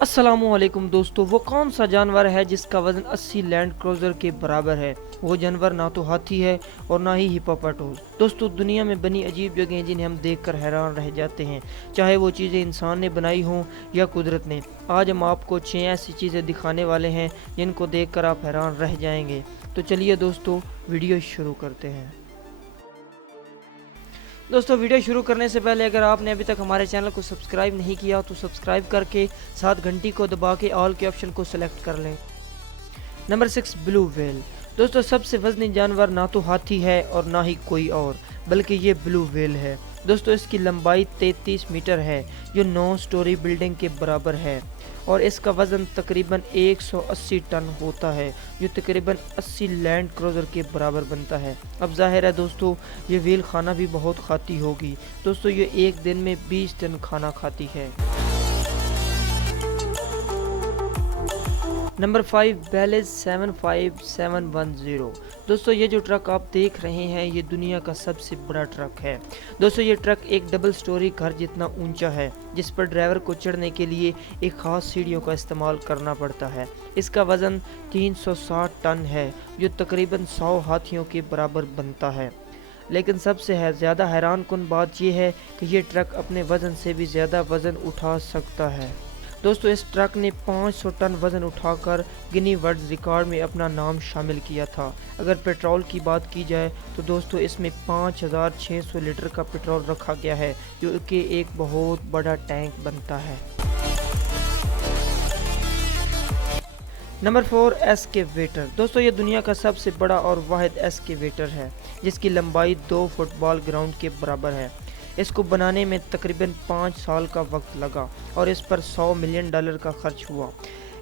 अस्सलामुअलैकुम दोस्तों, वो कौन सा जानवर है जिसका वज़न 80 लैंड क्रूज़र के बराबर है। वो जानवर ना तो हाथी है और ना ही हिप्पोपोटामस। दोस्तों, दुनिया में बनी अजीब जगहें जिन्हें हम देखकर हैरान रह जाते हैं, चाहे वो चीज़ें इंसान ने बनाई हों या कुदरत ने। आज हम आपको 6 ऐसी चीज़ें दिखाने वाले हैं जिनको देखकर आप हैरान रह जाएंगे। तो चलिए दोस्तों, वीडियो शुरू करते हैं। दोस्तों, वीडियो शुरू करने से पहले अगर आपने अभी तक हमारे चैनल को सब्सक्राइब नहीं किया तो सब्सक्राइब करके साथ घंटी को दबा के ऑल के ऑप्शन को सेलेक्ट कर लें। Number 6, blue whale. दोस्तों, सबसे वजनी जानवर ना तो हाथी है और ना ही कोई और, बल्कि ये ब्लू व्हेल है। दोस्तों, इसकी लंबाई 33 मीटर है, जो 9 स्टोरी बिल्डिंग के बराबर है, और इसका वज़न तकरीबन 180 टन होता है, जो तकरीबन 80 लैंड क्रूज़र के बराबर बनता है। अब जाहिर है दोस्तों, ये व्हेल खाना भी बहुत खाती होगी। दोस्तों, ये एक दिन में 20 टन खाना खाती है। Number 5, Belize 75710। दोस्तों, ये जो ट्रक आप देख रहे हैं ये दुनिया का सबसे बड़ा ट्रक है। दोस्तों, ये ट्रक एक डबल स्टोरी घर जितना ऊंचा है, जिस पर ड्राइवर को चढ़ने के लिए एक खास सीढ़ियों का इस्तेमाल करना पड़ता है। इसका वज़न 360 टन है, जो तकरीबन 100 हाथियों के बराबर बनता है। लेकिन सबसे ज़्यादा हैरान कुन बात यह है कि ये ट्रक अपने वज़न से भी ज़्यादा वज़न उठा सकता है। दोस्तों, इस ट्रक ने 500 टन वज़न उठाकर गिनी वर्ल्ड रिकॉर्ड में अपना नाम शामिल किया था। अगर पेट्रोल की बात की जाए तो दोस्तों, इसमें 5600 लीटर का पेट्रोल रखा गया है, जो कि एक बहुत बड़ा टैंक बनता है। Number 4, excavator. दोस्तों, ये दुनिया का सबसे बड़ा और वाहिद एस्केवेटर है, जिसकी लंबाई 2 फुटबॉल ग्राउंड के बराबर है। इसको बनाने में तकरीबन 5 साल का वक्त लगा और इस पर $100 मिलियन का खर्च हुआ।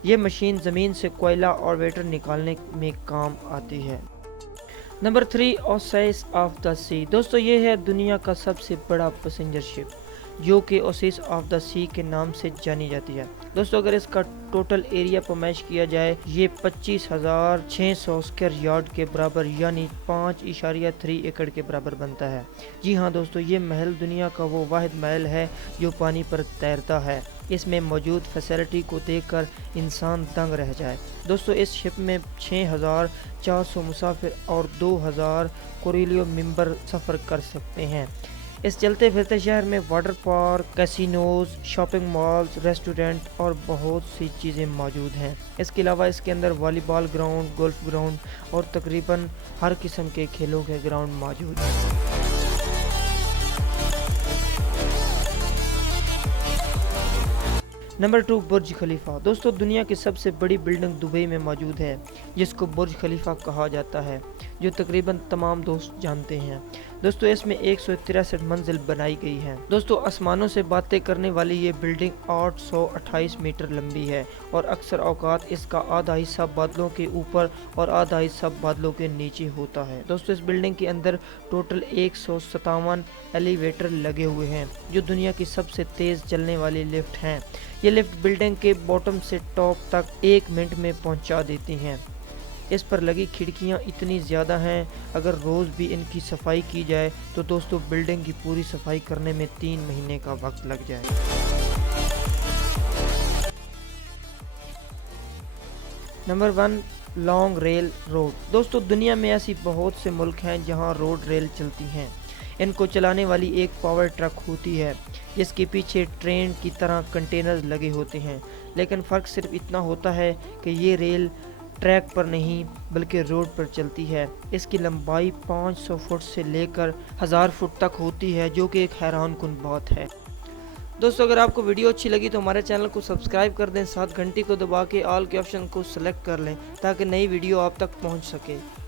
ये मशीन ज़मीन से कोयला और वाटर निकालने में काम आती है। नंबर 3, ओसेस ऑफ द सी। दोस्तों, ये है दुनिया का सबसे बड़ा पैसेंजर शिप, जो कि ओसेस ऑफ द सी के नाम से जानी जाती है। दोस्तों, अगर इसका टोटल एरिया पर मैच किया जाए, ये 25,600 स्क्वायर यार्ड के बराबर यानी 5.3 एकड़ के बराबर बनता है। जी हाँ दोस्तों, ये महल दुनिया का वो वाहिद महल है जो पानी पर तैरता है। इसमें मौजूद फैसिलिटी को देखकर इंसान दंग रह जाए। दोस्तों, इस शिप में 6,400 मुसाफिर और 2,000 क्रू मेंबर सफ़र कर सकते हैं। इस चलते फिरते शहर में water park, casinos, shopping malls, restaurant और बहुत सी चीज़ें मौजूद हैं। इसके अलावा इसके अंदर वॉलीबॉल ग्राउंड, गोल्फ ग्राउंड और तकरीबन हर किस्म के खेलों के ग्राउंड मौजूद हैं। नंबर 2, बुर्ज खलीफा। दोस्तों, दुनिया की सबसे बड़ी बिल्डिंग दुबई में मौजूद है, जिसको बुर्ज खलीफा कहा जाता है, जो तकरीबन तमाम दोस्त जानते हैं। दोस्तों, इसमें 163 मंजिल बनाई गई है। दोस्तों, आसमानों से बातें करने वाली ये बिल्डिंग 828 मीटर लंबी है और अक्सर औकात इसका आधा हिस्सा बादलों के ऊपर और आधा हिस्सा बादलों के नीचे होता है। दोस्तों, इस बिल्डिंग के अंदर टोटल 157 एलिवेटर लगे हुए हैं, जो दुनिया की सबसे तेज़ चलने वाली लिफ्ट हैं। ये लिफ्ट बिल्डिंग के बॉटम से टॉप तक 1 मिनट में पहुंचा देती हैं। इस पर लगी खिड़कियां इतनी ज़्यादा हैं, अगर रोज़ भी इनकी सफाई की जाए तो दोस्तों बिल्डिंग की पूरी सफाई करने में 3 महीने का वक्त लग जाए। Number 1, long rail road. दोस्तों, दुनिया में ऐसी बहुत से मुल्क हैं जहां रोड रेल चलती हैं। इनको चलाने वाली एक पावर ट्रक होती है, जिसके पीछे ट्रेन की तरह कंटेनर्स लगे होते हैं। लेकिन फ़र्क सिर्फ इतना होता है कि ये रेल ट्रैक पर नहीं बल्कि रोड पर चलती है। इसकी लंबाई 500 फुट से लेकर 1000 फुट तक होती है, जो कि एक हैरान कुन बात है। दोस्तों, अगर आपको वीडियो अच्छी लगी तो हमारे चैनल को सब्सक्राइब कर दें, साथ घंटी को दबा के ऑल के ऑप्शन को सेलेक्ट कर लें ताकि नई वीडियो आप तक पहुंच सके।